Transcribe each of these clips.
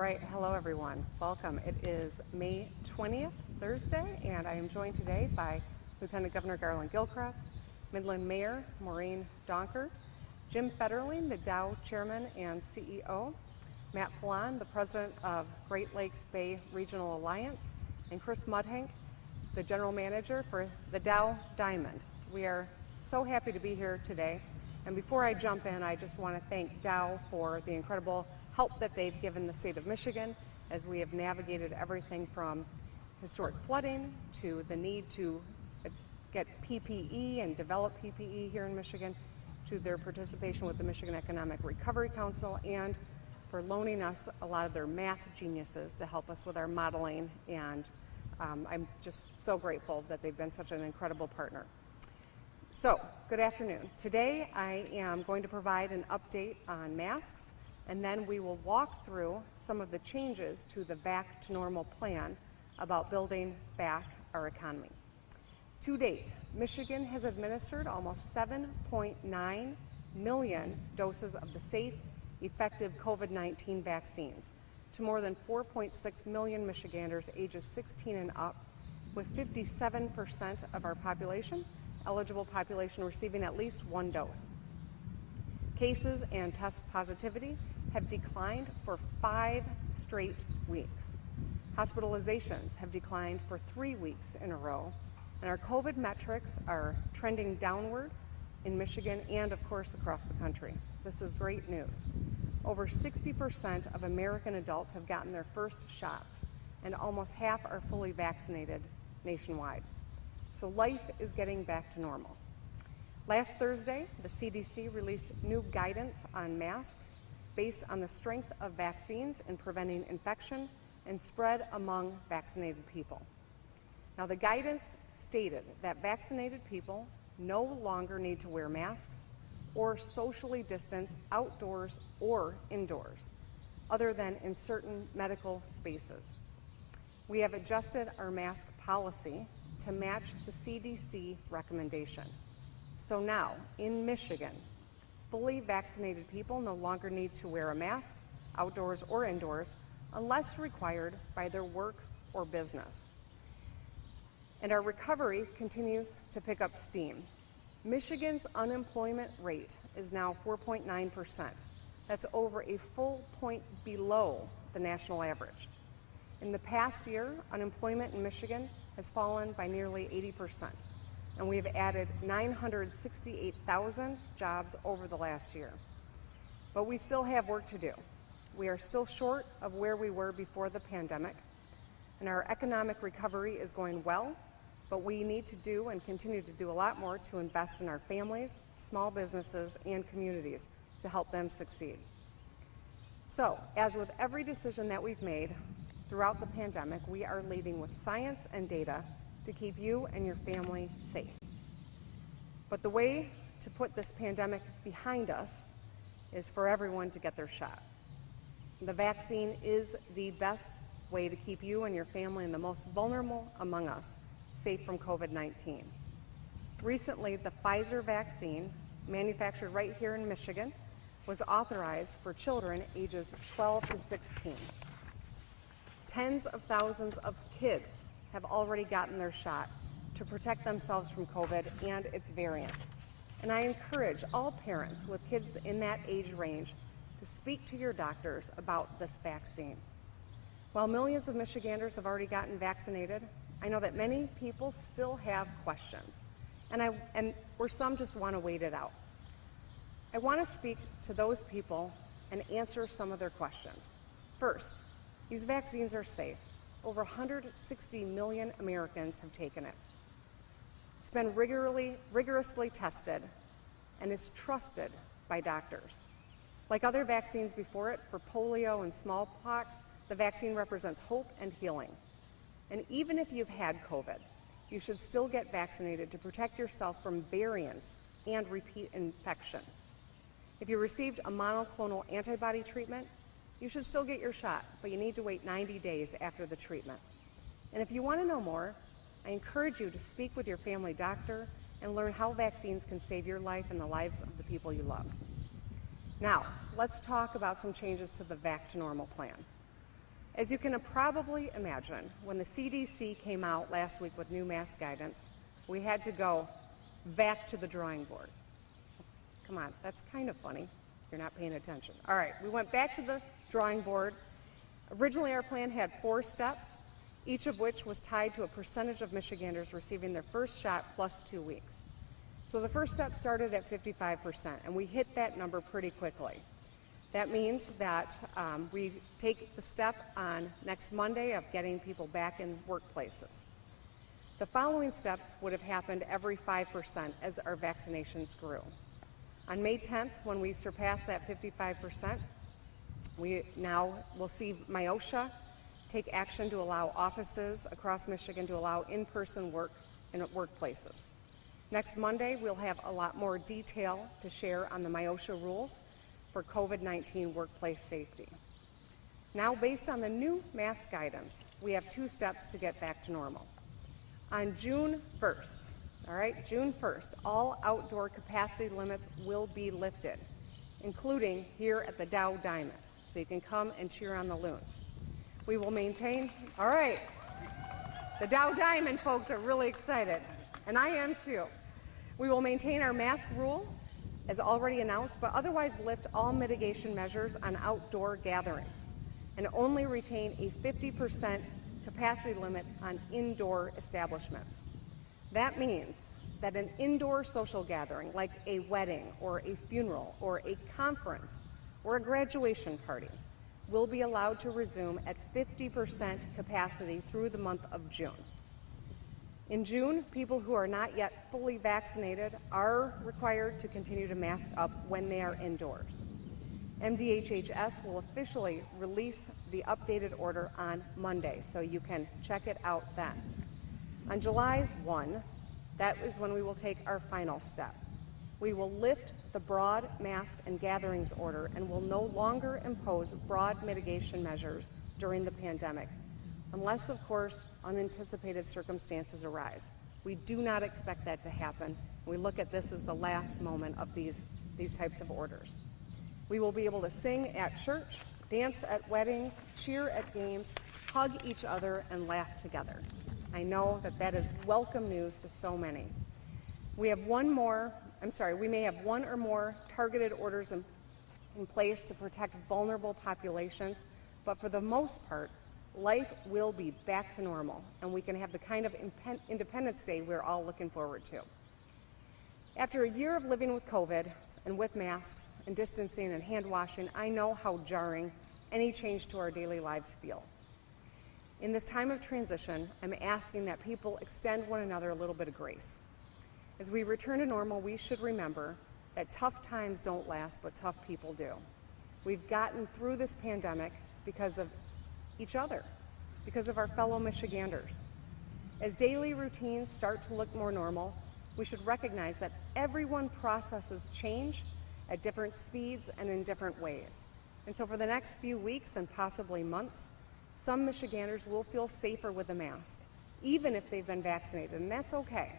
right, hello everyone. Welcome. It is May 20th, Thursday, and I am joined today by Lieutenant Governor Garland Gilchrist, Midland Mayor Maureen Donker, Jim Federling, the Dow Chairman and CEO, Matt Fallon, the President of Great Lakes Bay Regional Alliance, and Chris Mudhank, the General Manager for the Dow Diamond. We are so happy to be here today. And before I jump in, I just want to thank Dow for the incredible help that they've given the state of Michigan as we have navigated everything from historic flooding to the need to get PPE and develop PPE here in Michigan, to their participation with the Michigan Economic Recovery Council, and for loaning us a lot of their math geniuses to help us with our modeling. And I'm just so grateful that they've been such an incredible partner. So, good afternoon. Today I am going to provide an update on masks, and then we will walk through some of the changes to the Back to Normal plan about building back our economy. To date, Michigan has administered almost 7.9 million doses of the safe, effective COVID-19 vaccines to more than 4.6 million Michiganders ages 16 and up, with 57% of our population, eligible population, receiving at least one dose. Cases and test positivity have declined for 5 straight weeks. Hospitalizations have declined for 3 weeks in a row, and our COVID metrics are trending downward in Michigan and, of course, across the country. This is great news. Over 60% of American adults have gotten their first shots, and almost half are fully vaccinated nationwide. So life is getting back to normal. Last Thursday, the CDC released new guidance on masks based on the strength of vaccines in preventing infection and spread among vaccinated people. Now, the guidance stated that vaccinated people no longer need to wear masks or socially distance outdoors or indoors, other than in certain medical spaces. We have adjusted our mask policy to match the CDC recommendation. So now, in Michigan, fully vaccinated people no longer need to wear a mask, outdoors or indoors, unless required by their work or business. And our recovery continues to pick up steam. Michigan's unemployment rate is now 4.9%. That's over a full point below the national average. In the past year, unemployment in Michigan has fallen by nearly 80%, and we have added 968,000 jobs over the last year. But we still have work to do. We are still short of where we were before the pandemic, and our economic recovery is going well, but we need to do and continue to do a lot more to invest in our families, small businesses, and communities to help them succeed. So, as with every decision that we've made throughout the pandemic, we are leading with science and data to keep you and your family safe. But the way to put this pandemic behind us is for everyone to get their shot. The vaccine is the best way to keep you and your family and the most vulnerable among us safe from COVID-19. Recently, the Pfizer vaccine, manufactured right here in Michigan, was authorized for children ages 12 to 16. Tens of thousands of kids have already gotten their shot to protect themselves from COVID and its variants. And I encourage all parents with kids in that age range to speak to your doctors about this vaccine. While millions of Michiganders have already gotten vaccinated, I know that many people still have questions, or some just want to wait it out. I want to speak to those people and answer some of their questions. First, these vaccines are safe. Over 160 million Americans have taken it. It's been rigorously tested and is trusted by doctors. Like other vaccines before it, for polio and smallpox, the vaccine represents hope and healing. And even if you've had COVID, you should still get vaccinated to protect yourself from variants and repeat infection. If you received a monoclonal antibody treatment, you should still get your shot, but you need to wait 90 days after the treatment. And if you want to know more, I encourage you to speak with your family doctor and learn how vaccines can save your life and the lives of the people you love. Now, let's talk about some changes to the Back to Normal plan. As you can probably imagine, when the CDC came out last week with new mask guidance, we had to go back to the drawing board. Come on, that's kind of funny. You're not paying attention. All right, we went back to the drawing board. Originally, our plan had 4 steps, each of which was tied to a percentage of Michiganders receiving their first shot plus 2 weeks. So the first step started at 55%, and we hit that number pretty quickly. That means that we take the step on next Monday of getting people back in workplaces. The following steps would have happened every 5% as our vaccinations grew. On May 10th, when we surpass that 55%, we now will see MIOSHA take action to allow offices across Michigan to allow in-person work in workplaces. Next Monday, we'll have a lot more detail to share on the MIOSHA rules for COVID-19 workplace safety. Now, based on the new mask guidance, we have 2 steps to get back to normal. On June 1st, June 1st, all outdoor capacity limits will be lifted, including here at the Dow Diamond, so you can come and cheer on the Loons. We will maintain, the Dow Diamond folks are really excited, and I am too. We will maintain our mask rule, as already announced, but otherwise lift all mitigation measures on outdoor gatherings and only retain a 50% capacity limit on indoor establishments. That means that an indoor social gathering like a wedding or a funeral or a conference or a graduation party will be allowed to resume at 50% capacity through the month of June. In June, people who are not yet fully vaccinated are required to continue to mask up when they are indoors. MDHHS will officially release the updated order on Monday, so you can check it out then. On July 1, that is when we will take our final step. We will lift the broad mask and gatherings order and will no longer impose broad mitigation measures during the pandemic, unless, of course, unanticipated circumstances arise. We do not expect that to happen. We look at this as the last moment of these types of orders. We will be able to sing at church, dance at weddings, cheer at games, hug each other, and laugh together. I know that that is welcome news to so many. We may have one or more targeted orders in place to protect vulnerable populations, but for the most part, life will be back to normal, and we can have the kind of Independence Day we're all looking forward to. After a year of living with COVID and with masks and distancing and hand washing, I know how jarring any change to our daily lives feel. In this time of transition, I'm asking that people extend one another a little bit of grace. As we return to normal, we should remember that tough times don't last, but tough people do. We've gotten through this pandemic because of each other, because of our fellow Michiganders. As daily routines start to look more normal, we should recognize that everyone processes change at different speeds and in different ways. And so for the next few weeks and possibly months, some Michiganders will feel safer with a mask, even if they've been vaccinated, and that's okay.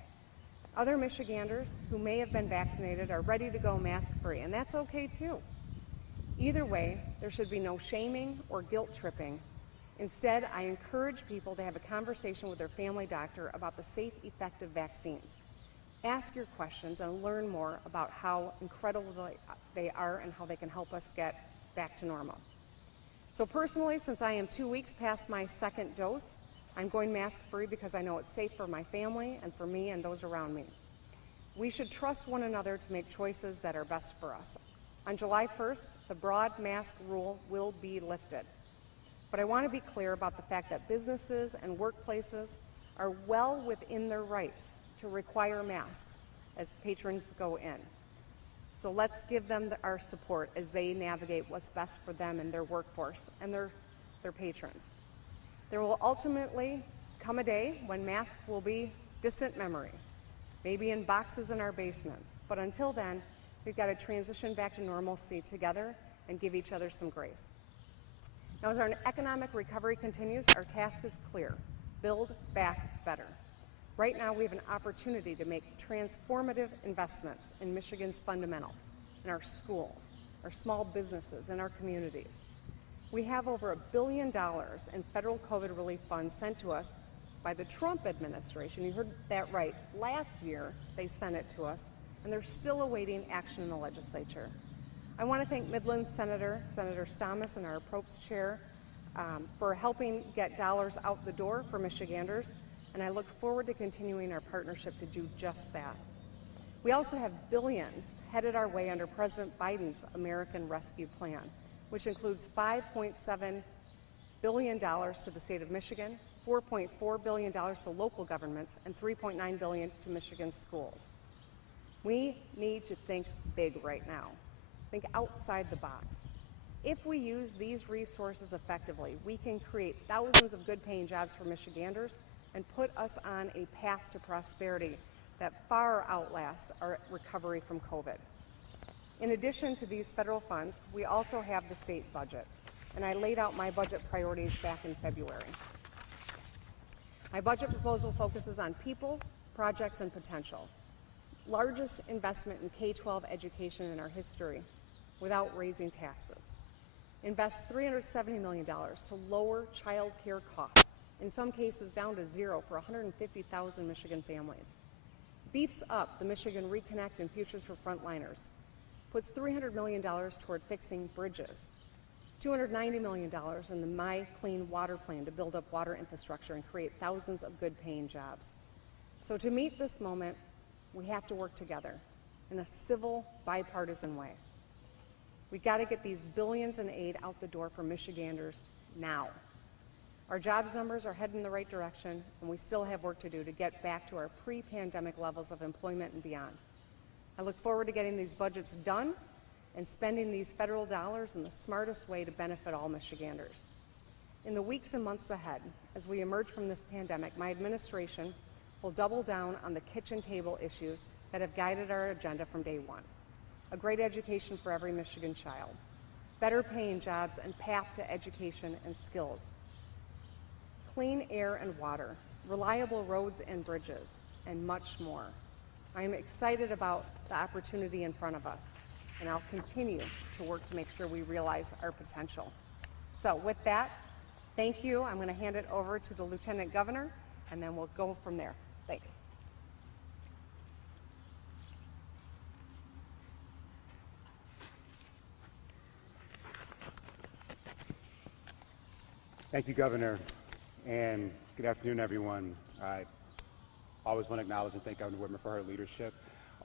Other Michiganders who may have been vaccinated are ready to go mask-free, and that's okay too. Either way, there should be no shaming or guilt tripping. Instead, I encourage people to have a conversation with their family doctor about the safe, effective vaccines. Ask your questions and learn more about how incredible they are and how they can help us get back to normal. So personally, since I am 2 weeks past my second dose, I'm going mask-free because I know it's safe for my family and for me and those around me. We should trust one another to make choices that are best for us. On July 1st, the broad mask rule will be lifted. But I want to be clear about the fact that businesses and workplaces are well within their rights to require masks as patrons go in. So let's give them our support as they navigate what's best for them and their workforce and their patrons. There will ultimately come a day when masks will be distant memories, maybe in boxes in our basements. But until then, we've got to transition back to normalcy together and give each other some grace. Now, as our economic recovery continues, our task is clear: build back better. Right now, we have an opportunity to make transformative investments in Michigan's fundamentals, in our schools, our small businesses, and our communities. We have over $1 billion in federal COVID relief funds sent to us by the Trump administration. You heard that right. Last year, they sent it to us, and they're still awaiting action in the legislature. I want to thank Midland Senator Stamas and our Appropriates Chair for helping get dollars out the door for Michiganders, and I look forward to continuing our partnership to do just that. We also have billions headed our way under President Biden's American Rescue Plan, which includes $5.7 billion to the state of Michigan, $4.4 billion to local governments, and $3.9 billion to Michigan schools. We need to think big right now. Think outside the box. If we use these resources effectively, we can create thousands of good-paying jobs for Michiganders and put us on a path to prosperity that far outlasts our recovery from COVID. In addition to these federal funds, we also have the state budget, and I laid out my budget priorities back in February. My budget proposal focuses on people, projects, and potential. Largest investment in K-12 education in our history without raising taxes. Invest $370 million to lower child care costs, in some cases down to zero for 150,000 Michigan families. Beefs up the Michigan Reconnect and Futures for Frontliners. Puts $300 million toward fixing bridges. $290 million in the My Clean Water Plan to build up water infrastructure and create thousands of good-paying jobs. So to meet this moment, we have to work together in a civil, bipartisan way. We've got to get these billions in aid out the door for Michiganders now. Our jobs numbers are heading in the right direction, and we still have work to do to get back to our pre-pandemic levels of employment and beyond. I look forward to getting these budgets done and spending these federal dollars in the smartest way to benefit all Michiganders. In the weeks and months ahead, as we emerge from this pandemic, my administration will double down on the kitchen table issues that have guided our agenda from day one. A great education for every Michigan child, better paying jobs and path to education and skills, clean air and water, reliable roads and bridges, and much more. I am excited about the opportunity in front of us, and I'll continue to work to make sure we realize our potential. So with that, thank you. I'm going to hand it over to the Lieutenant Governor, and then we'll go from there. Thanks. Thank you, Governor, and good afternoon, everyone. I always want to acknowledge and thank Governor Whitmer for her leadership.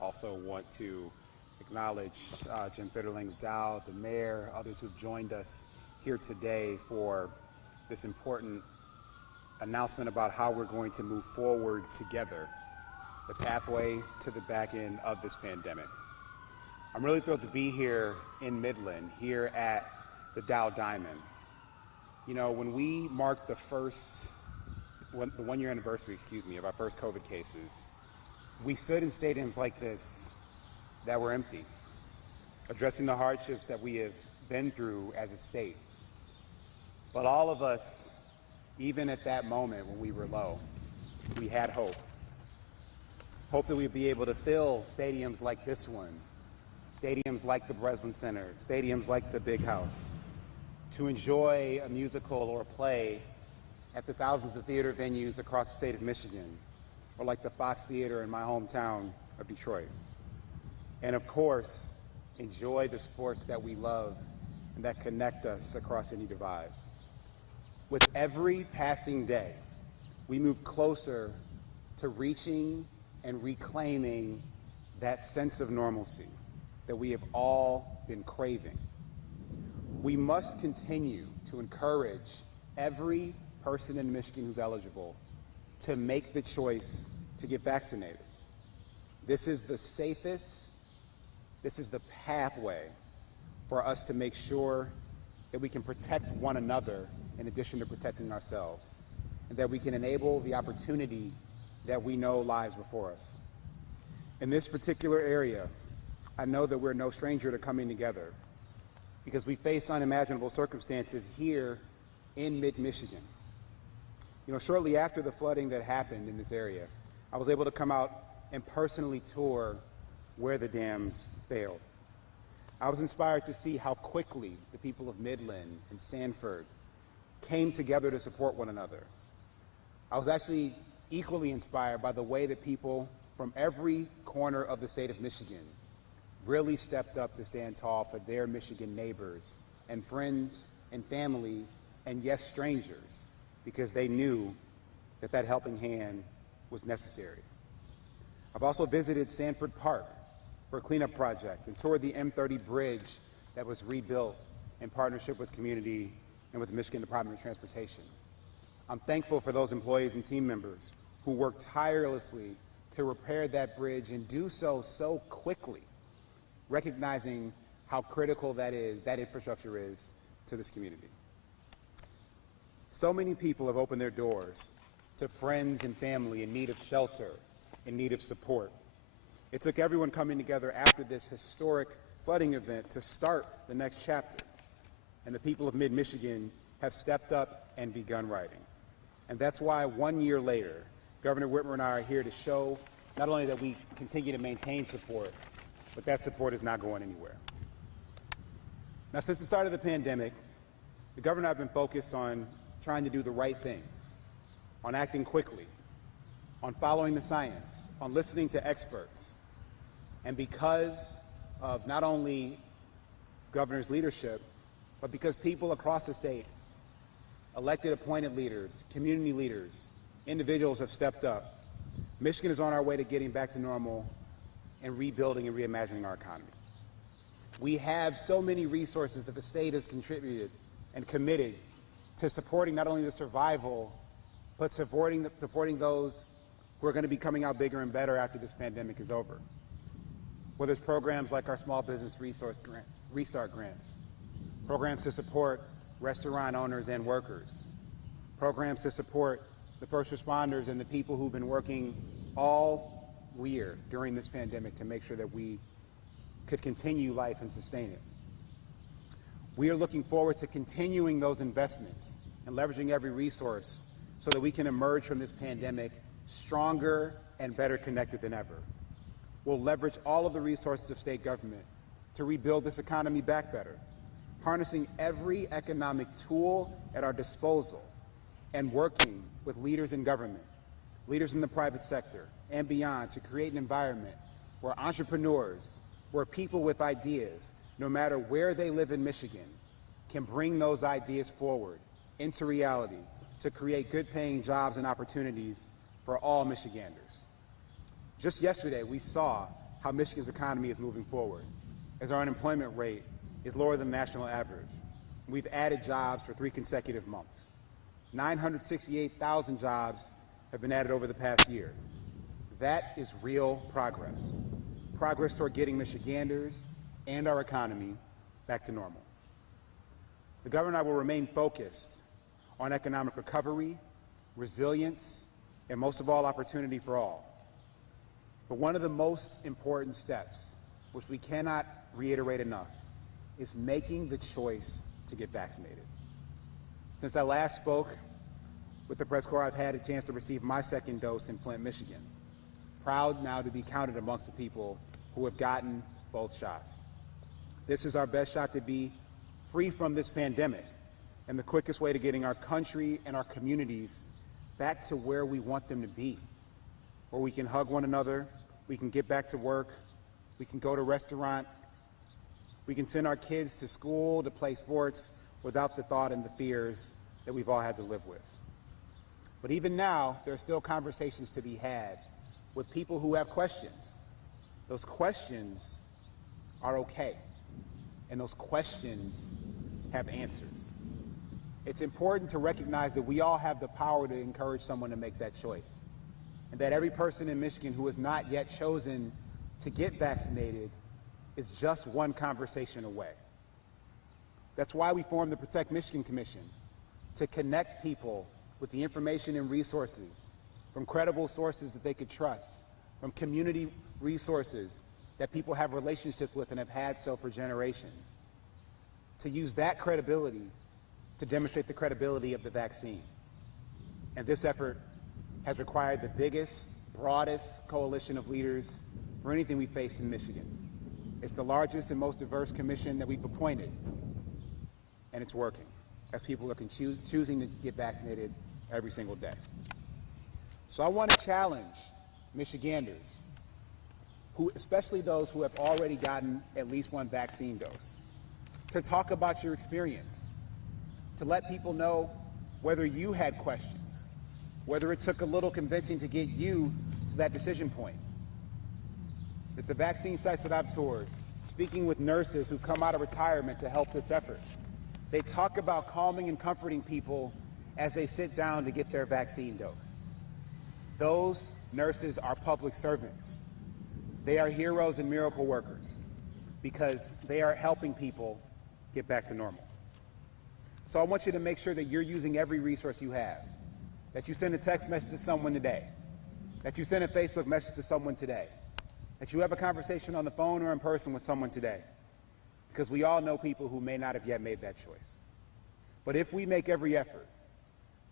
Also want to acknowledge Jim Fitterling of Dow, the mayor, others who've joined us here today for this important announcement about how we're going to move forward together, the pathway to the back end of this pandemic. I'm really thrilled to be here in Midland, here at the Dow Diamond. You know, when we marked the one-year anniversary, of our first COVID cases, we stood in stadiums like this that were empty, addressing the hardships that we have been through as a state. But all of us, even at that moment when we were low, we had hope. Hope that we'd be able to fill stadiums like this one, stadiums like the Breslin Center, stadiums like the Big House, to enjoy a musical or a play at the thousands of theater venues across the state of Michigan, or like the Fox Theater in my hometown of Detroit. And of course, enjoy the sports that we love and that connect us across any divides. With every passing day, we move closer to reaching and reclaiming that sense of normalcy that we have all been craving. We must continue to encourage every person in Michigan who's eligible to make the choice to get vaccinated. This is the safest, this is the pathway for us to make sure that we can protect one another in addition to protecting ourselves, and that we can enable the opportunity that we know lies before us. In this particular area, I know that we're no stranger to coming together because we face unimaginable circumstances here in mid-Michigan. You know, shortly after the flooding that happened in this area, I was able to come out and personally tour where the dams failed. I was inspired to see how quickly the people of Midland and Sanford came together to support one another. I was actually equally inspired by the way that people from every corner of the state of Michigan really stepped up to stand tall for their Michigan neighbors and friends and family and, yes, strangers, because they knew that that helping hand was necessary. I've also visited Sanford Park for a cleanup project and toured the M30 bridge that was rebuilt in partnership with community and with the Michigan Department of Transportation. I'm thankful for those employees and team members who worked tirelessly to repair that bridge and do so quickly, recognizing how critical that infrastructure is to this community. So many people have opened their doors to friends and family in need of shelter, in need of support. It took everyone coming together after this historic flooding event to start the next chapter, and the people of Mid-Michigan have stepped up and begun writing. And that's why 1 year later, Governor Whitmer and I are here to show not only that we continue to maintain support, but that support is not going anywhere. Now, since the start of the pandemic, the governor and I have been focused on trying to do the right things, on acting quickly, on following the science, on listening to experts. And because of not only the governor's leadership, but because people across the state, elected appointed leaders, community leaders, individuals have stepped up, Michigan is on our way to getting back to normal and rebuilding and reimagining our economy. We have so many resources that the state has contributed and committed to supporting not only the survival, but supporting those who are going to be coming out bigger and better after this pandemic is over. Whether it's programs like our Small Business Resource Grants, Restart Grants, programs to support restaurant owners and workers, programs to support the first responders and the people who've been working all year during this pandemic to make sure that we could continue life and sustain it. We are looking forward to continuing those investments and leveraging every resource so that we can emerge from this pandemic stronger and better connected than ever. We'll leverage all of the resources of state government to rebuild this economy back better, harnessing every economic tool at our disposal and working with leaders in government, leaders in the private sector, and beyond to create an environment where entrepreneurs, where people with ideas, no matter where they live in Michigan, can bring those ideas forward into reality to create good-paying jobs and opportunities for all Michiganders. Just yesterday, we saw how Michigan's economy is moving forward, as our unemployment rate is lower than the national average. We've added jobs for 3 consecutive months. 968,000 jobs have been added over the past year. That is real progress. Progress toward getting Michiganders and our economy back to normal. The governor and I will remain focused on economic recovery, resilience, and most of all, opportunity for all. But one of the most important steps, which we cannot reiterate enough, is making the choice to get vaccinated. Since I last spoke with the press corps, I've had a chance to receive my second dose in Flint, Michigan. Proud now to be counted amongst the people who have gotten both shots. This is our best shot to be free from this pandemic and the quickest way to getting our country and our communities back to where we want them to be, where we can hug one another, we can get back to work, we can go to restaurants, we can send our kids to school, to play sports without the thought and the fears that we've all had to live with. But even now, there are still conversations to be had with people who have questions. Those questions are okay, and those questions have answers. It's important to recognize that we all have the power to encourage someone to make that choice, and that every person in Michigan who has not yet chosen to get vaccinated is just one conversation away. That's why we formed the Protect Michigan Commission, to connect people with the information and resources from credible sources that they could trust, from community resources that people have relationships with and have had so for generations, to use that credibility to demonstrate the credibility of the vaccine. And this effort has required the biggest, broadest coalition of leaders for anything we faced in Michigan. It's the largest and most diverse commission that we've appointed, and it's working as people are choosing to get vaccinated every single day. So I want to challenge Michiganders, especially those who have already gotten at least one vaccine dose, to talk about your experience, to let people know whether you had questions, whether it took a little convincing to get you to that decision point. At the vaccine sites that I've toured, speaking with nurses who've come out of retirement to help this effort, they talk about calming and comforting people as they sit down to get their vaccine dose. Those nurses are public servants. They are heroes and miracle workers because they are helping people get back to normal. So I want you to make sure that you're using every resource you have, that you send a text message to someone today, that you send a Facebook message to someone today, that you have a conversation on the phone or in person with someone today, because we all know people who may not have yet made that choice. But if we make every effort,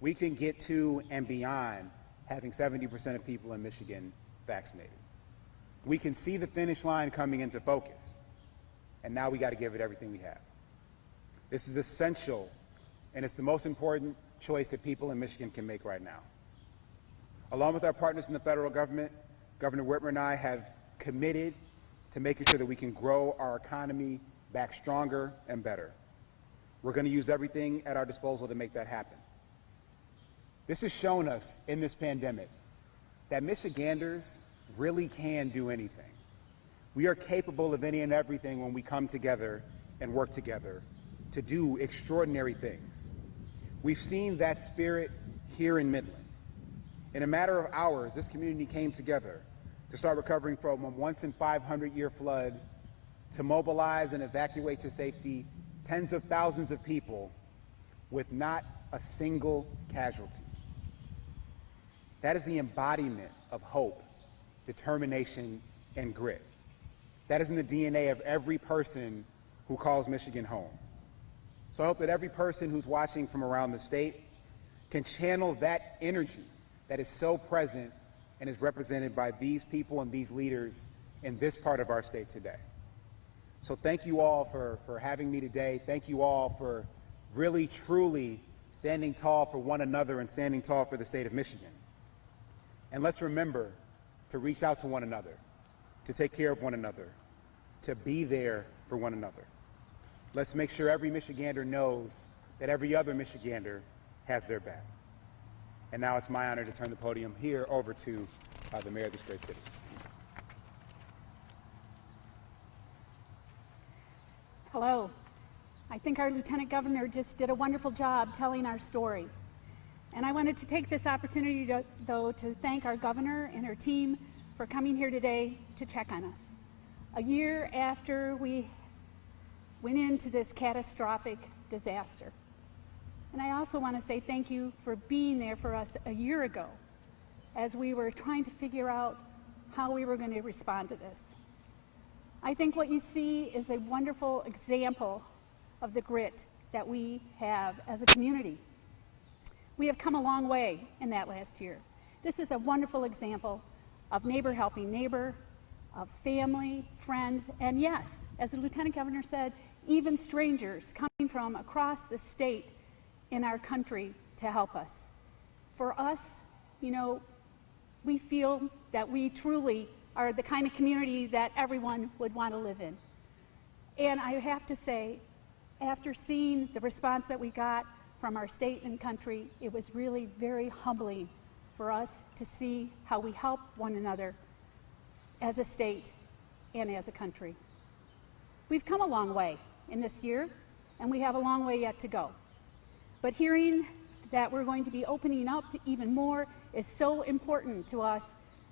we can get to and beyond having 70% of people in Michigan vaccinated. We can see the finish line coming into focus, and now we got to give it everything we have. This is essential, and it's the most important choice that people in Michigan can make right now. Along with our partners in the federal government, Governor Whitmer and I have committed to making sure that we can grow our economy back stronger and better. We're going to use everything at our disposal to make that happen. This has shown us in this pandemic that Michiganders really can do anything. We are capable of any and everything when we come together and work together to do extraordinary things. We've seen that spirit here in Midland. In a matter of hours, this community came together to start recovering from a once-in-500-year flood, to mobilize and evacuate to safety tens of thousands of people with not a single casualty. That is the embodiment of hope, determination, and grit. That is in the DNA of every person who calls Michigan home. So I hope that every person who's watching from around the state can channel that energy that is so present and is represented by these people and these leaders in this part of our state today. So thank you all for having me today. Thank you all for really, truly standing tall for one another and standing tall for the state of Michigan. And let's remember to reach out to one another, to take care of one another, to be there for one another. Let's make sure every Michigander knows that every other Michigander has their back. And now it's my honor to turn the podium here over to the mayor of this great city. Hello. I think our Lieutenant Governor just did a wonderful job telling our story. And I wanted to take this opportunity, though, to thank our governor and her team for coming here today to check on us. A year after we went into this catastrophic disaster. And I also want to say thank you for being there for us a year ago as we were trying to figure out how we were going to respond to this. I think what you see is a wonderful example of the grit that we have as a community. We have come a long way in that last year. This is a wonderful example of neighbor helping neighbor, of family, friends, and yes, as the Lieutenant Governor said, even strangers coming from across the state in our country to help us. For us, we feel that we truly are the kind of community that everyone would want to live in. And I have to say, after seeing the response that we got from our state and country, it was really very humbling for us to see how we help one another as a state and as a country. We've come a long way in this year, and we have a long way yet to go. But hearing that we're going to be opening up even more is so important to us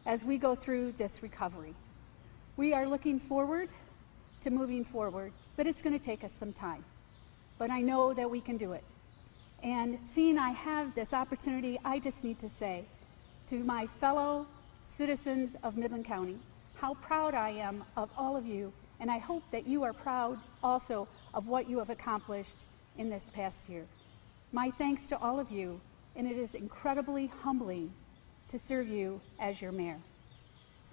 as we go through this recovery. We are looking forward to moving forward, but it's going to take us some time. But I know that we can do it. And seeing I have this opportunity, I just need to say to my fellow citizens of Midland County how proud I am of all of you, and I hope that you are proud also of what you have accomplished in this past year. My thanks to all of you, and it is incredibly humbling to serve you as your mayor.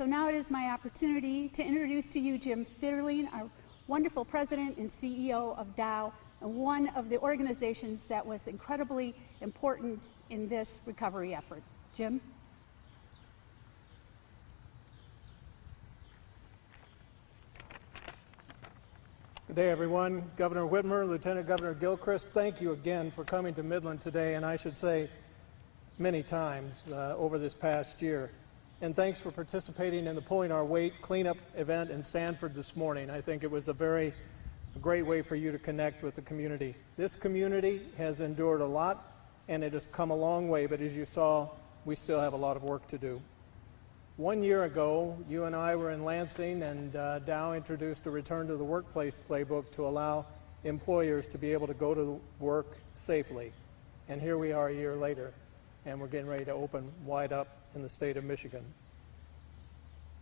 So now it is my opportunity to introduce to you Jim Fitterling, our wonderful president and CEO of Dow, and one of the organizations that was incredibly important in this recovery effort. Jim? Good day, everyone. Governor Whitmer, Lieutenant Governor Gilchrist, thank you again for coming to Midland today, and I should say many times over this past year. And thanks for participating in the Pulling Our Weight cleanup event in Sanford this morning. I think it was a great way for you to connect with the community. This community has endured a lot, and it has come a long way, but as you saw, we still have a lot of work to do. 1 year ago, you and I were in Lansing, and Dow introduced a Return to the Workplace playbook to allow employers to be able to go to work safely. And here we are a year later, and we're getting ready to open wide up in the state of Michigan.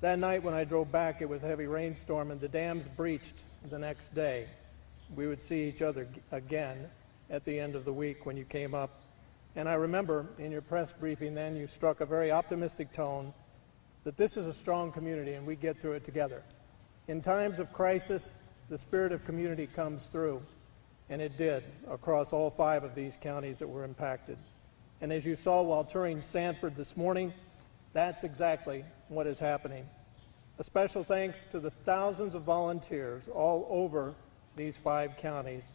That night when I drove back, it was a heavy rainstorm, and the dams breached the next day. We would see each other again at the end of the week when you came up. And I remember in your press briefing then, you struck a very optimistic tone that this is a strong community and we get through it together. In times of crisis, the spirit of community comes through, and it did across all 5 of these counties that were impacted. And as you saw while touring Sanford this morning, that's exactly what is happening. A special thanks to the thousands of volunteers all over these 5 counties,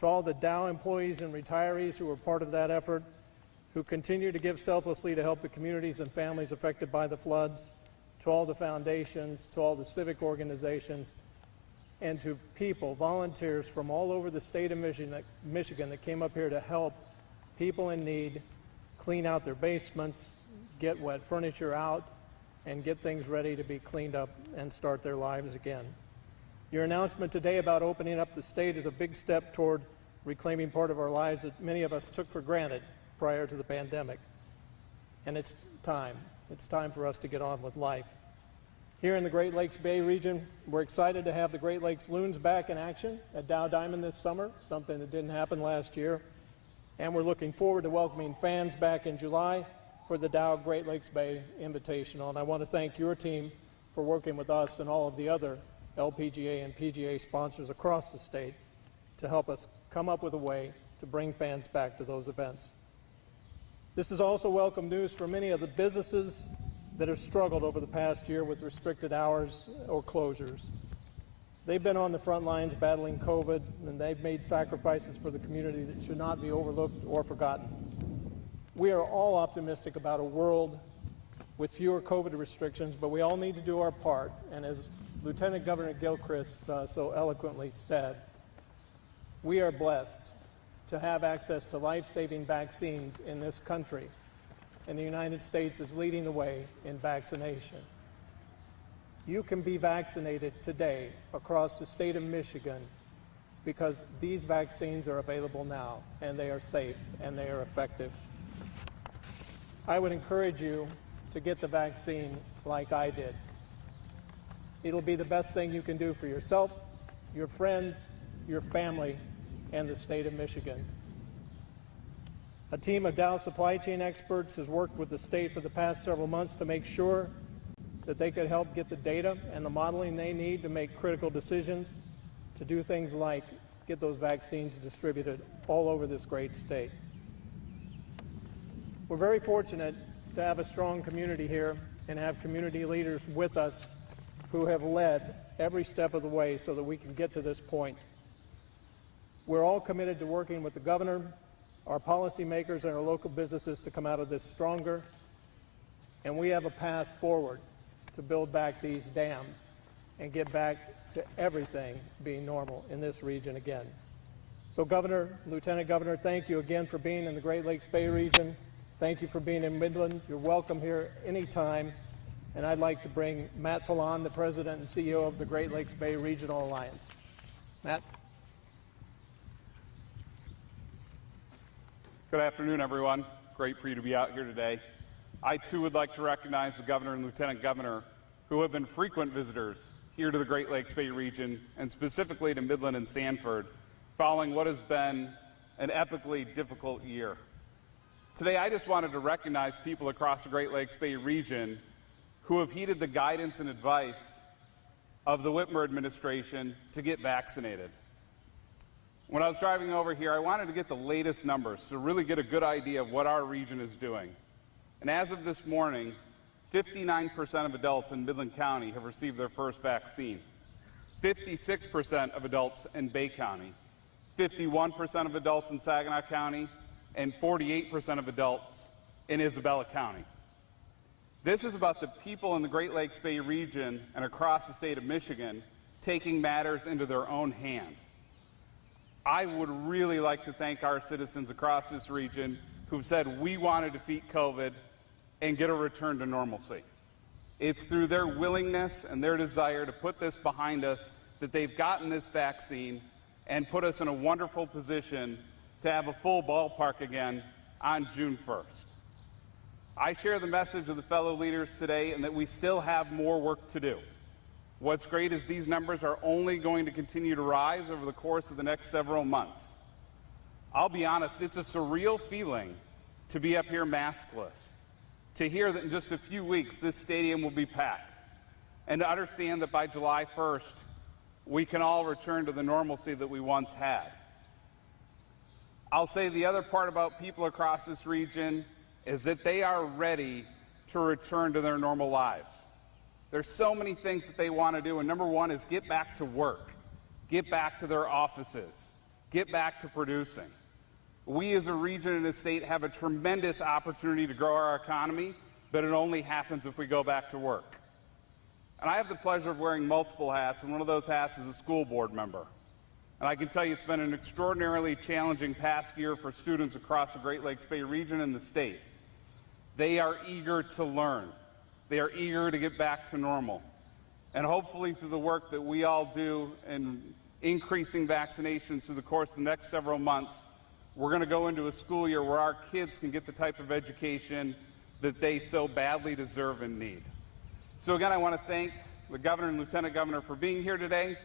to all the Dow employees and retirees who were part of that effort, who continue to give selflessly to help the communities and families affected by the floods, to all the foundations, to all the civic organizations, and to people, volunteers from all over the state of Michigan that came up here to help people in need clean out their basements, get wet furniture out, and get things ready to be cleaned up and start their lives again. Your announcement today about opening up the state is a big step toward reclaiming part of our lives that many of us took for granted prior to the pandemic. And it's time. It's time for us to get on with life. Here in the Great Lakes Bay region, we're excited to have the Great Lakes Loons back in action at Dow Diamond this summer, something that didn't happen last year. And we're looking forward to welcoming fans back in July for the Dow Great Lakes Bay Invitational. And I want to thank your team for working with us and all of the other LPGA and PGA sponsors across the state to help us come up with a way to bring fans back to those events. This is also welcome news for many of the businesses that have struggled over the past year with restricted hours or closures. They've been on the front lines battling COVID, and they've made sacrifices for the community that should not be overlooked or forgotten. We are all optimistic about a world with fewer COVID restrictions, but we all need to do our part. And as Lieutenant Governor Gilchrist so eloquently said, we are blessed to have access to life-saving vaccines in this country, and the United States is leading the way in vaccination. You can be vaccinated today across the state of Michigan because these vaccines are available now, and they are safe, and they are effective. I would encourage you to get the vaccine like I did. It'll be the best thing you can do for yourself, your friends, your family, and the state of Michigan. A team of Dow supply chain experts has worked with the state for the past several months to make sure that they could help get the data and the modeling they need to make critical decisions to do things like get those vaccines distributed all over this great state. We're very fortunate to have a strong community here and have community leaders with us who have led every step of the way so that we can get to this point. We're all committed to working with the governor, our policymakers, and our local businesses to come out of this stronger, and we have a path forward to build back these dams and get back to everything being normal in this region again. So Governor, Lieutenant Governor, thank you again for being in the Great Lakes Bay region. Thank you for being in Midland. You're welcome here anytime. And I'd like to bring Matt Fallon, the President and CEO of the Great Lakes Bay Regional Alliance. Matt. Good afternoon, everyone. Great for you to be out here today. I, too, would like to recognize the Governor and Lieutenant Governor who have been frequent visitors here to the Great Lakes Bay region, and specifically to Midland and Sanford, following what has been an epically difficult year. Today, I just wanted to recognize people across the Great Lakes Bay region who have heeded the guidance and advice of the Whitmer administration to get vaccinated. When I was driving over here, I wanted to get the latest numbers to really get a good idea of what our region is doing. And as of this morning, 59% of adults in Midland County have received their first vaccine. 56% of adults in Bay County, 51% of adults in Saginaw County, and 48% of adults in Isabella County. This is about the people in the Great Lakes Bay region and across the state of Michigan taking matters into their own hand. I would really like to thank our citizens across this region who've said we want to defeat COVID and get a return to normalcy. It's through their willingness and their desire to put this behind us that they've gotten this vaccine and put us in a wonderful position to have a full ballpark again on June 1st. I share the message of the fellow leaders today and that we still have more work to do. What's great is these numbers are only going to continue to rise over the course of the next several months. I'll be honest, it's a surreal feeling to be up here maskless, to hear that in just a few weeks this stadium will be packed, and to understand that by July 1st we can all return to the normalcy that we once had. I'll say the other part about people across this region is that they are ready to return to their normal lives. There's so many things that they want to do, and number one is get back to work, get back to their offices, get back to producing. We as a region and a state have a tremendous opportunity to grow our economy, but it only happens if we go back to work. And I have the pleasure of wearing multiple hats, and one of those hats is a school board member. And I can tell you it's been an extraordinarily challenging past year for students across the Great Lakes Bay region and the state. They are eager to learn. They are eager to get back to normal. And hopefully through the work that we all do in increasing vaccinations through the course of the next several months, we're going to go into a school year where our kids can get the type of education that they so badly deserve and need. So again, I want to thank the Governor and Lieutenant Governor for being here today,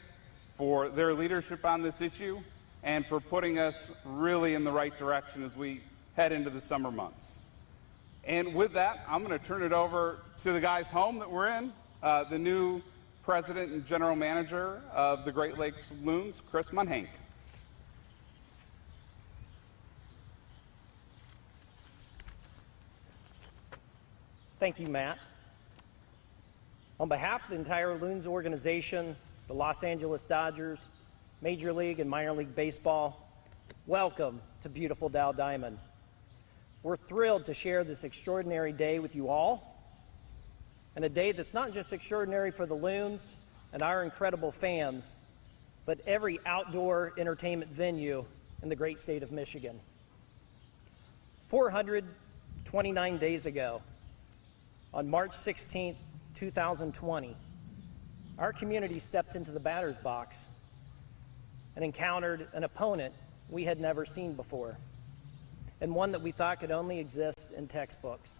for their leadership on this issue, and for putting us really in the right direction as we head into the summer months. And with that, I'm going to turn it over to the guy's home that we're in, the new President and General Manager of the Great Lakes Loons, Chris Munhank. Thank you, Matt. On behalf of the entire Loons organization, the Los Angeles Dodgers, Major League and Minor League Baseball, welcome to beautiful Dow Diamond. We're thrilled to share this extraordinary day with you all, and a day that's not just extraordinary for the Loons and our incredible fans, but every outdoor entertainment venue in the great state of Michigan. 429 days ago, on March 16, 2020, our community stepped into the batter's box and encountered an opponent we had never seen before, and one that we thought could only exist in textbooks.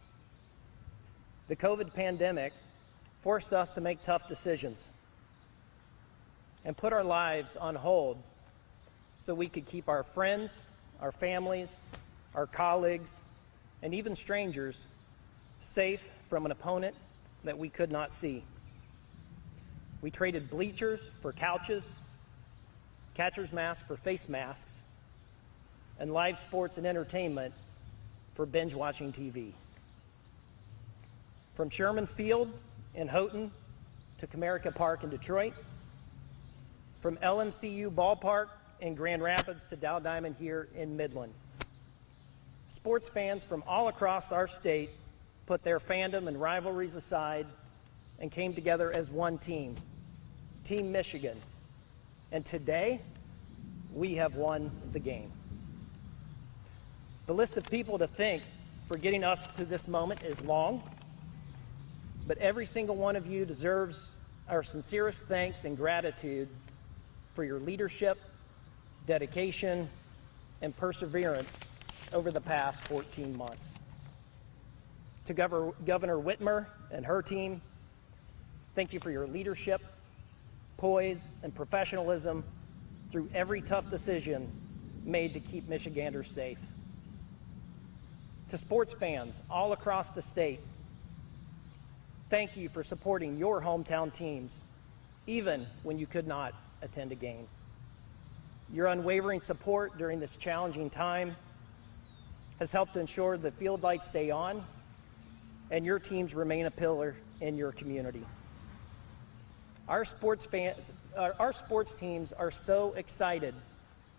The COVID pandemic forced us to make tough decisions and put our lives on hold so we could keep our friends, our families, our colleagues, and even strangers safe from an opponent that we could not see. We traded bleachers for couches, catcher's masks for face masks, and live sports and entertainment for binge-watching TV. From Sherman Field in Houghton to Comerica Park in Detroit, from LMCU Ballpark in Grand Rapids to Dow Diamond here in Midland. Sports fans from all across our state put their fandom and rivalries aside and came together as one team, Team Michigan. And today, we have won the game. The list of people to thank for getting us to this moment is long, but every single one of you deserves our sincerest thanks and gratitude for your leadership, dedication, and perseverance over the past 14 months. To Governor Whitmer and her team, thank you for your leadership, poise, and professionalism through every tough decision made to keep Michiganders safe. To sports fans all across the state, thank you for supporting your hometown teams, even when you could not attend a game. Your unwavering support during this challenging time has helped ensure the field lights stay on and your teams remain a pillar in your community. Our sports teams are so excited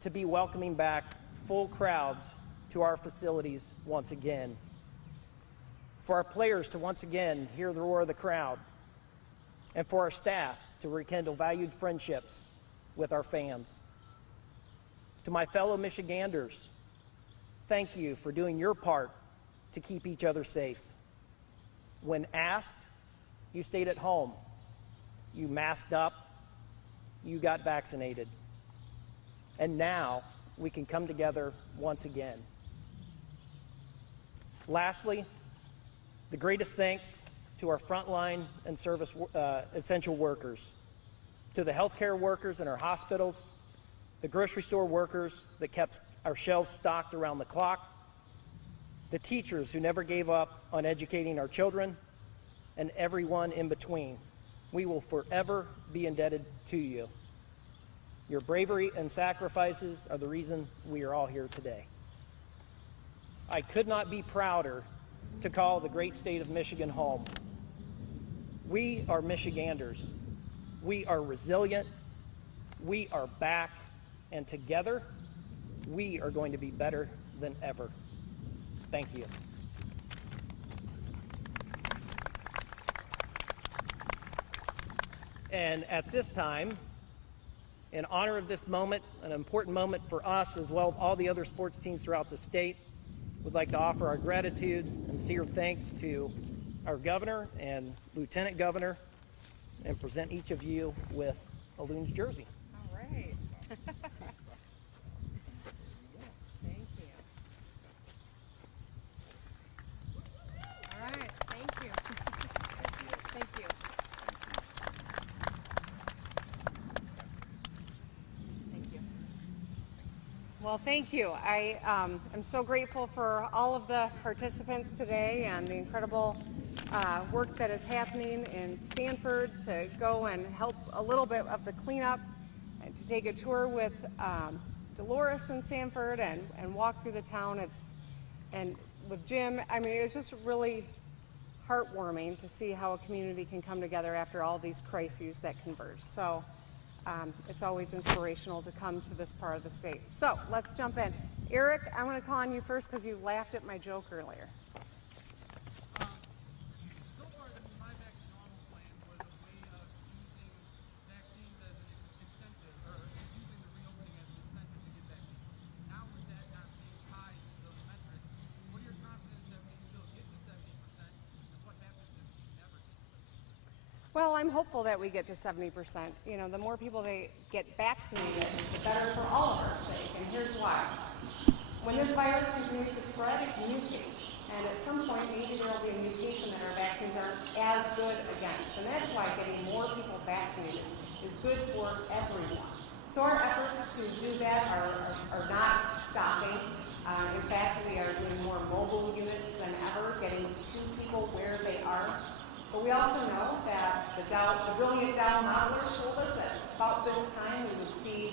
to be welcoming back full crowds to our facilities once again. For our players to once again hear the roar of the crowd, and for our staffs to rekindle valued friendships with our fans. To my fellow Michiganders, thank you for doing your part to keep each other safe. When asked, you stayed at home, you masked up, you got vaccinated. And now we can come together once again. Lastly, the greatest thanks to our frontline and service essential workers, to the healthcare workers in our hospitals, the grocery store workers that kept our shelves stocked around the clock, the teachers who never gave up on educating our children, and everyone in between. We will forever be indebted to you. Your bravery and sacrifices are the reason we are all here today. I could not be prouder to call the great state of Michigan home. We are Michiganders. We are resilient. We are back. And together, we are going to be better than ever. Thank you. And at this time, in honor of this moment, an important moment for us as well as all the other sports teams throughout the state, we'd like to offer our gratitude and sincere thanks to our governor and lieutenant governor and present each of you with a Loons jersey. All right. Thank you. All right. Thank you. Thank you. Thank you. Well, thank you. I am so grateful for all of the participants today and the incredible work that is happening in Sanford to go and help a little bit of the cleanup and to take a tour with Dolores in Sanford and walk through the town. And with Jim, I mean, it's just really heartwarming to see how a community can come together after all these crises that converge. So it's always inspirational to come to this part of the state. So let's jump in. Eric, I'm going to call on you first because you laughed at my joke earlier. So far, my Back to Normal plan was a way of using vaccines as an incentive, or using the reopening as an incentive to get vaccines. Now, with that not being tied to those metrics, what are your confidence that we still get to 70%, and what happens if we never get to 70%? Well, I'm hopeful that we get to 70%. You know, the more people they get vaccinated, the better for all of our sake. And here's why. When this virus continues to spread, it can mutate. And at some point, maybe there will be a mutation that our vaccines aren't as good against. And that's why getting more people vaccinated is good for everyone. So our efforts to do that are not stopping. In fact, we are doing more mobile units than ever, getting to people where they are. But we also know that the brilliant Dow modeler told us that about this time we would see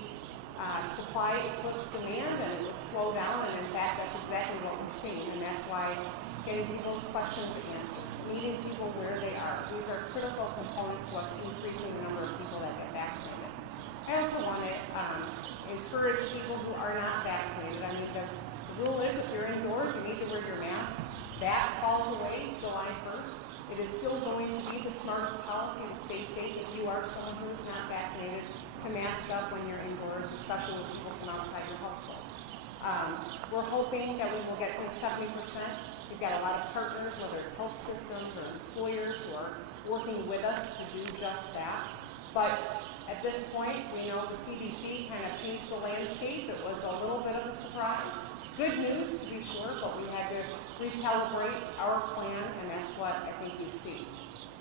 supply eclipse demand and it would slow down, and in fact that's exactly what we've seen, and that's why getting people's questions answered, meeting people where they are. These are critical components to us increasing the number of people that get vaccinated. I also want to encourage people who are not vaccinated. I mean, the rule is if you're indoors, you need to wear your mask. That falls away July 1st. It is still going to be the smartest policy to stay safe if you are someone who is not vaccinated to mask up when you're indoors, especially with people from outside your household. We're hoping that we will get to 70%. We've got a lot of partners, whether it's health systems or employers, who are working with us to do just that. But at this point, we know the CDC kind of changed the landscape. It was a little bit of a surprise. Good news, to be sure, but we had to recalibrate our plan, and that's what I think you see.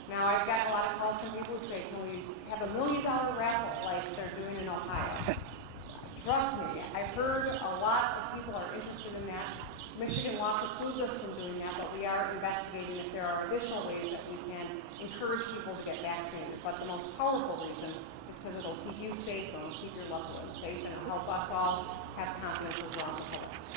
Now, I've got a lot of calls from people who say, can we have $1 million raffle like they're doing in Ohio? Trust me, I've heard a lot of people are interested in that. Michigan law precludes us from doing that, but we are investigating if there are additional ways that we can but the most powerful reason is because it'll keep you safe, it'll keep your loved ones safe, and it'll help us all have confidence as well.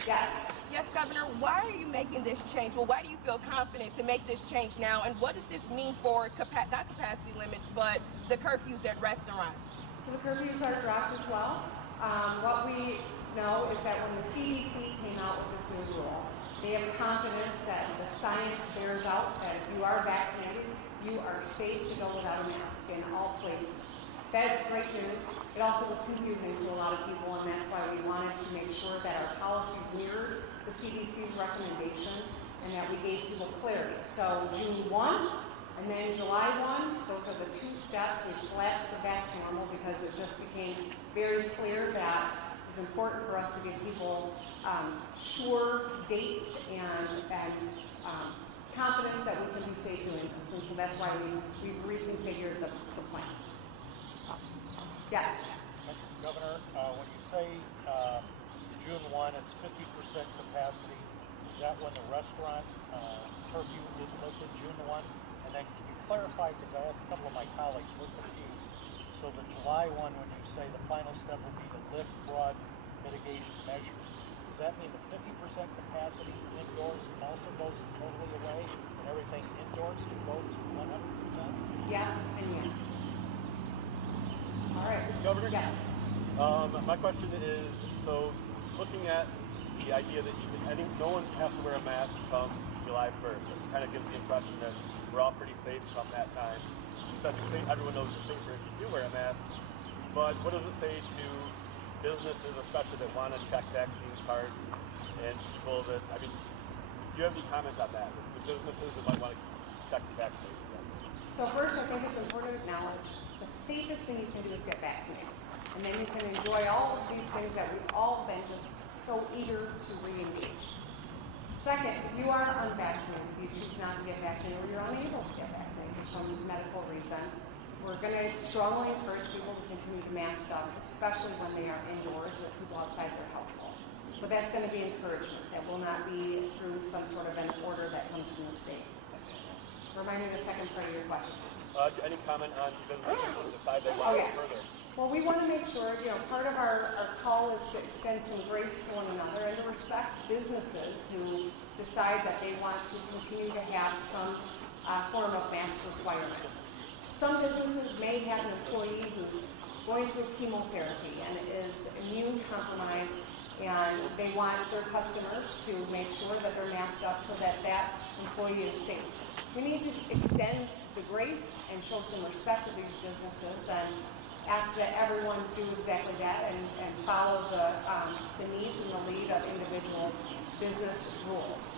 Yes? Yes, Governor, why are you making this change? Well, why do you feel confident to make this change now? And what does this mean for, not capacity limits, but the curfews at restaurants? So the curfews are dropped as well. What we know is that when the CDC came out with this new rule, they have confidence that the science bears out that if you are vaccinated, you are safe to go without a mask in all places. That's great news. It also was confusing to a lot of people, and that's why we wanted to make sure that our policies mirrored the CDC's recommendation and that we gave people clarity. So June 1 and then July 1, those are the two steps. We collapsed them back to normal because it just became very clear that it's important for us to give people sure dates and confidence that we can be safe doing this. And so that's why we've reconfigured the plan. Yes? Governor, when you say June 1, it's 50% capacity. Is that when the restaurant curfew is lifted, June 1? And then can you clarify, because I asked a couple of my colleagues, we're confused. So the July 1, when you say the final step will be to lift broad mitigation measures, does that mean the 50% capacity indoors also goes totally away and everything indoors can go to 100%? Yes and yes. All right. Governor? Yeah. My question is, so looking at the idea that no one has to wear a mask come July 1st, it kind of gives the impression that we're all pretty safe come that time. You said everyone knows you're safer if you do wear a mask, but what does it say to businesses, especially that want to check vaccine cards, and people that, do you have any comments on that? The businesses that might want to check the vaccination cards? So first, I think it's important to acknowledge the safest thing you can do is get vaccinated. And then you can enjoy all of these things that we've all been just so eager to re-engage. Second, if you are unvaccinated, if you choose not to get vaccinated, or you're unable to get vaccinated for some medical reason, we're going to strongly encourage people to continue to mask up, especially when they are indoors with people outside their household. But that's going to be encouragement. That will not be through some sort of an order that comes from the state. Remind me the second part of your question. Any comment on businesses that decide they want to go further? Well, we want to make sure, part of our call is to extend some grace to one another and to respect businesses who decide that they want to continue to have some form of mask requirement. Some businesses may have an employee who's going through chemotherapy and is immune compromised, and they want their customers to make sure that they're masked up so that that employee is safe. We need to extend the grace and show some respect to these businesses and ask that everyone do exactly that and follow the needs and the lead of individual business rules.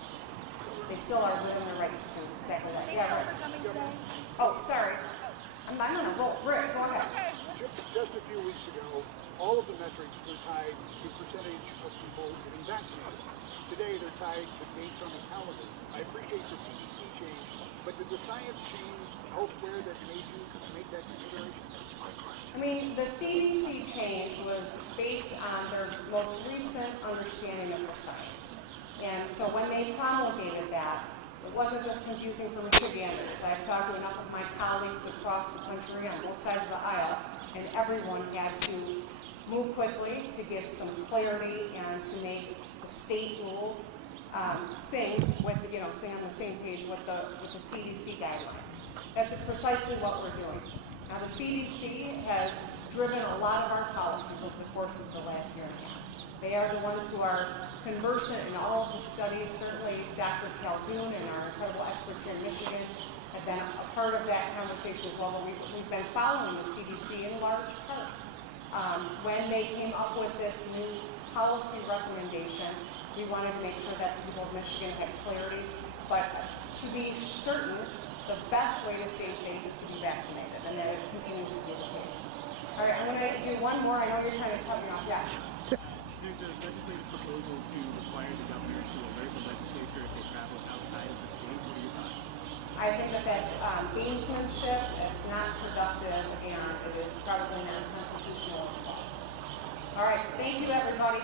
They still are within their right to do exactly that. Yeah, right. Oh, sorry. I'm on a roll. Rick, go ahead. Just a few weeks ago, all of the metrics were tied to percentage of people getting vaccinated. Today, they're tied to dates on the calendar. I appreciate the CDC change, but did the science change elsewhere that made you make that consideration? That's my question. The CDC change was based on their most recent understanding of the science. And so when they promulgated that, it wasn't just confusing for Michiganders. I've talked to enough of my colleagues across the country on both sides of the aisle, and everyone had to move quickly to give some clarity and to make the state rules sing on the same page with the CDC guidelines. That's precisely what we're doing. Now, the CDC has driven a lot of our policies over the course of the last year and a half. They are the ones who are conversant in all of the studies. Certainly, Dr. Calhoun and our incredible experts here in Michigan have been a part of that conversation as well. But we've been following the CDC in large part. When they came up with this new policy recommendation, we wanted to make sure that the people of Michigan had clarity. But to be certain, the best way to stay safe is to be vaccinated, and that it continues to be the case. All right, I'm going to do one more. I know you're trying to cut me off. Yeah. There's a legislative proposal to require the governor to alert the legislature if they travel outside of the state. What are your thoughts? I think that's gamesmanship, it's not productive, and it is probably not constitutional as well. All right, thank you, everybody.